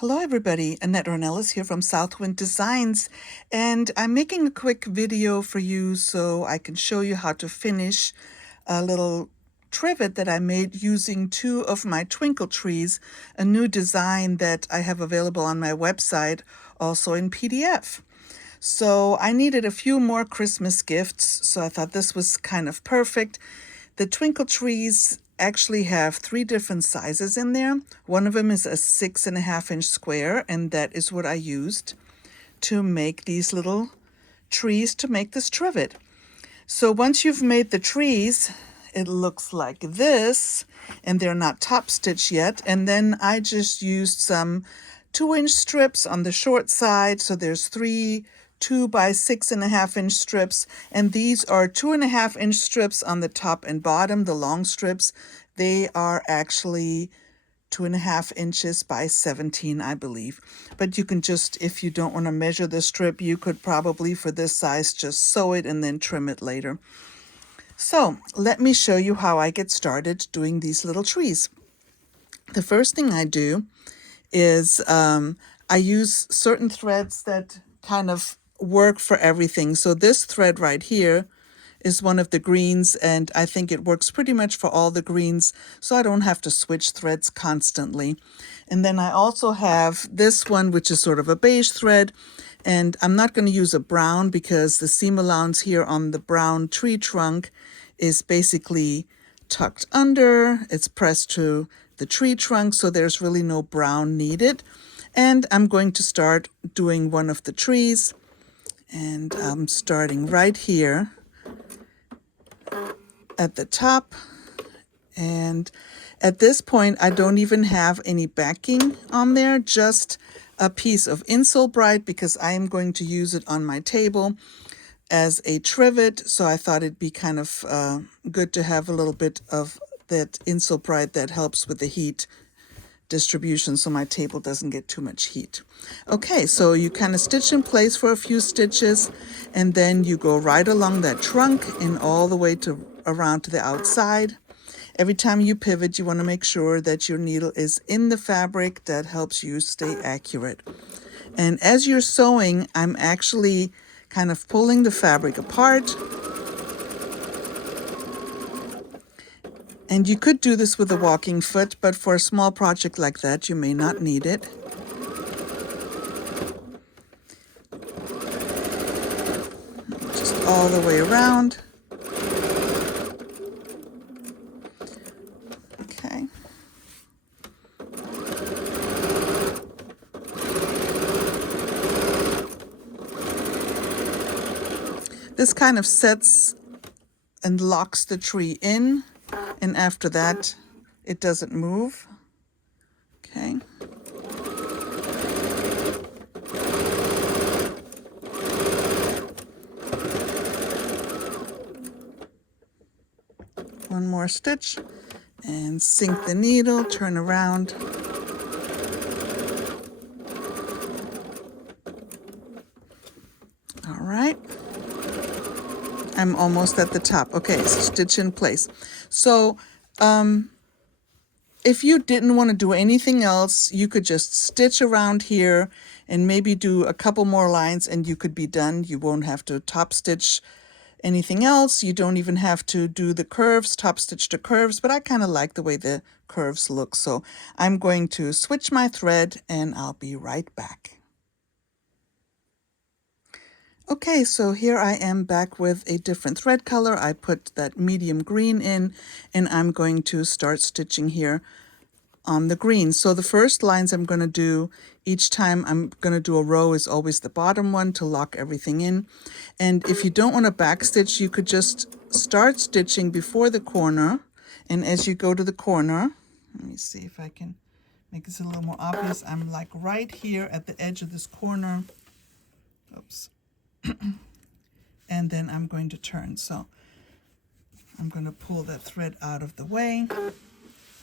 Hello everybody, Annette Ornelas here from Southwind Designs, and I'm making a quick video for you so I can show you how to finish a little trivet that I made using two of my twinkle trees, a new design that I have available on my website, also in PDF. So I needed a few more Christmas gifts, so I thought this was kind of perfect. The twinkle trees actually have three different sizes in there. One of them is a 6.5-inch square, and that is what I used to make these little trees to make this trivet. So once you've made the trees, it looks like this, and they're not top stitched yet. And then I just used some 2-inch strips on the short side. So there's 2 by 6.5-inch strips, and these are 2.5-inch strips on the top and bottom. The long strips, they are actually 2.5 inches by 17, I believe. But you can just, if you don't want to measure the strip, you could probably, for this size, just sew it and then trim it later. So let me show you how I get started doing these little trees. The first thing I do is I use certain threads that kind of work for everything. So this thread right here is one of the greens, and I think it works pretty much for all the greens, so I don't have to switch threads constantly. And then I also have this one, which is sort of a beige thread, and I'm not going to use a brown because the seam allowance here on the brown tree trunk is basically tucked under. It's pressed to the tree trunk, so there's really no brown needed. And I'm going to start doing one of the trees, and I'm starting right here at the top. And at this point, I don't even have any backing on there, just a piece of Insole Bright because I am going to use it on my table as a trivet. So I thought it'd be kind of good to have a little bit of that Insole Bright that helps with the heat distribution so my table doesn't get too much heat. Okay, so you kind of stitch in place for a few stitches, and then you go right along that trunk and all the way to around to the outside. Every time you pivot, you want to make sure that your needle is in the fabric. That helps you stay accurate. And as you're sewing, I'm actually kind of pulling the fabric apart. And you could do this with a walking foot, but for a small project like that, you may not need it. Just all the way around. Okay. This kind of sets and locks the tree in. And after that, it doesn't move. Okay. One more stitch and sink the needle, turn around. All right. I'm almost at the top. Okay, stitch in place. So if you didn't want to do anything else, you could just stitch around here and maybe do a couple more lines and you could be done. You won't have to top stitch anything else. You don't even have to do the curves, top stitch the curves, but I kind of like the way the curves look. So I'm going to switch my thread and I'll be right back. Okay, so here I am back with a different thread color. I put that medium green in, and I'm going to start stitching here on the green. So the first lines I'm going to do each time I'm going to do a row is always the bottom one to lock everything in. And if you don't want to back stitch, you could just start stitching before the corner. And as you go to the corner, let me see if I can make this a little more obvious. I'm like right here at the edge of this corner. Oops. And then I'm going to turn. So I'm going to pull that thread out of the way,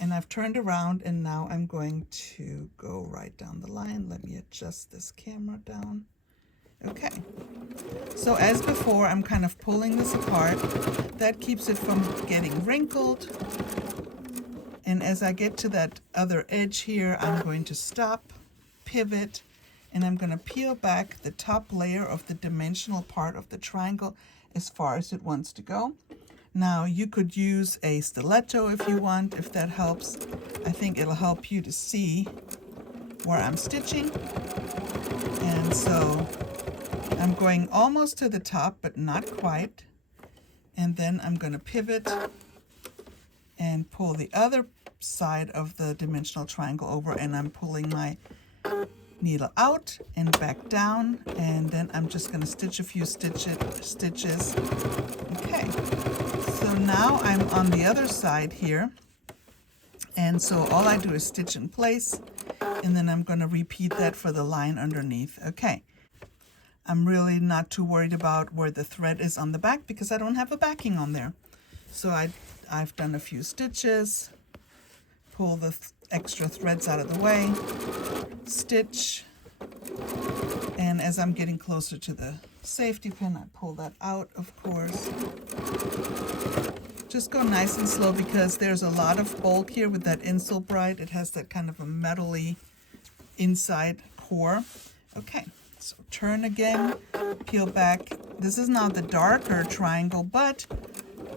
and I've turned around, and now I'm going to go right down the line. Let me adjust this camera down. Okay, so as before, I'm kind of pulling this apart. That keeps it from getting wrinkled. And as I get to that other edge here, I'm going to stop pivot, and I'm going to peel back the top layer of the dimensional part of the triangle as far as it wants to go. Now you could use a stiletto if you want, if that helps. I think it'll help you to see where I'm stitching. And so I'm going almost to the top, but not quite. And then I'm going to pivot and pull the other side of the dimensional triangle over, and I'm pulling my needle out and back down, and then I'm just going to stitch a few stitches. Okay, so now I'm on the other side here, and so all I do is stitch in place, and then I'm going to repeat that for the line underneath. Okay, I'm really not too worried about where the thread is on the back because I don't have a backing on there. So I've done a few stitches, pull the extra threads out of the way, stitch, and as I'm getting closer to the safety pin, I pull that out, of course. Just go nice and slow because there's a lot of bulk here with that insole bright. It has that kind of a metally inside core. Okay, so turn again, peel back. This is now the darker triangle, but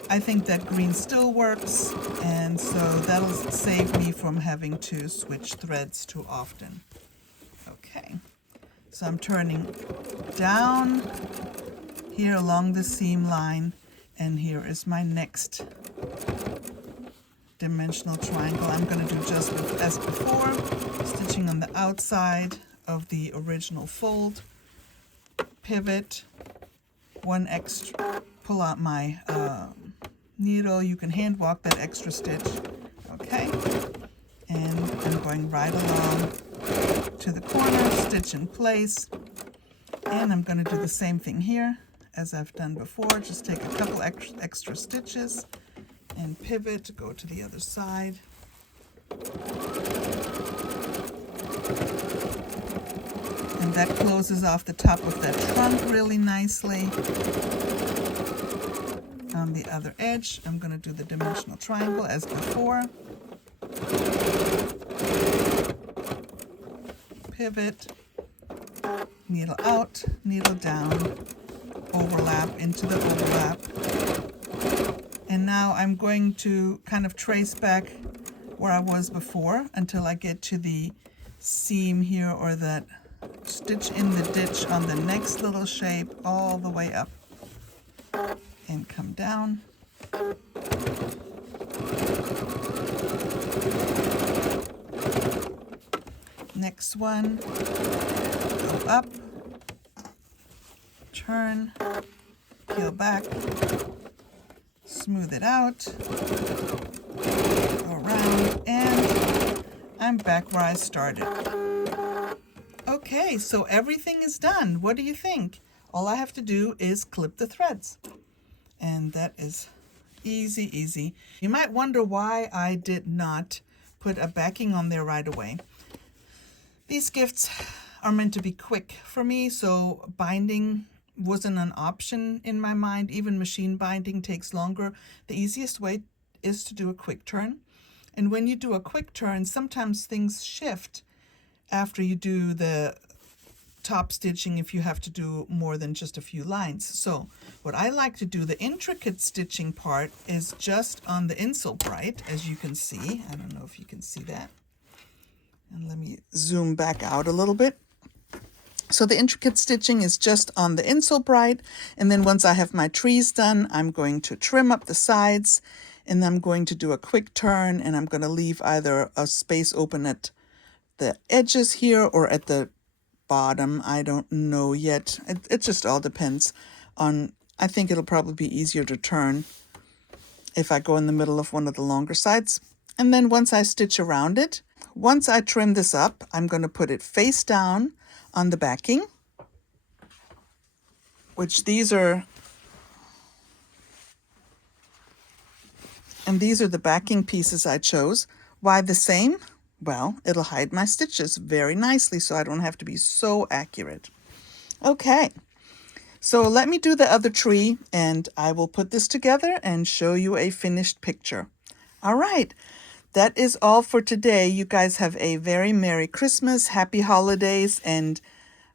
I think that green still works, and so that'll save me from having to switch threads too often. Okay, so I'm turning down here along the seam line, and here is my next dimensional triangle. I'm going to do just as before, stitching on the outside of the original fold, pivot, one extra, pull out my needle. You can hand walk that extra stitch. Okay, and I'm going right along to the corner, stitch in place, and I'm going to do the same thing here as I've done before. Just take a couple extra stitches and pivot, go to the other side. And that closes off the top of that trunk really nicely. On the other edge, I'm going to do the dimensional triangle as before. Pivot, needle out, needle down, overlap into the overlap. And now I'm going to kind of trace back where I was before until I get to the seam here, or that stitch in the ditch on the next little shape all the way up and come down. Next one, go up, turn, peel back, smooth it out, go around, and I'm back where I started. Okay, so everything is done. What do you think? All I have to do is clip the threads. And that is easy, easy. You might wonder why I did not put a backing on there right away. These gifts are meant to be quick for me, so binding wasn't an option in my mind. Even machine binding takes longer. The easiest way is to do a quick turn. And when you do a quick turn, sometimes things shift after you do the top stitching if you have to do more than just a few lines. So what I like to do, the intricate stitching part, is just on the insole bright, as you can see. I don't know if you can see that. And let me zoom back out a little bit. So the intricate stitching is just on the insole bright, and then once I have my trees done, I'm going to trim up the sides, and I'm going to do a quick turn, and I'm going to leave either a space open at the edges here or at the bottom. I don't know yet. It just all depends on, I think it'll probably be easier to turn if I go in the middle of one of the longer sides. And then once I stitch around it, once I trim this up, I'm going to put it face down on the backing, which these are the backing pieces I chose. Why the same? Well, it'll hide my stitches very nicely, so I don't have to be so accurate. Okay, so let me do the other tree, and I will put this together and show you a finished picture. All right, that is all for today. You guys have a very Merry Christmas, Happy Holidays, and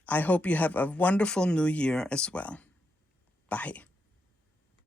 I hope you have a wonderful New Year as well. Bye.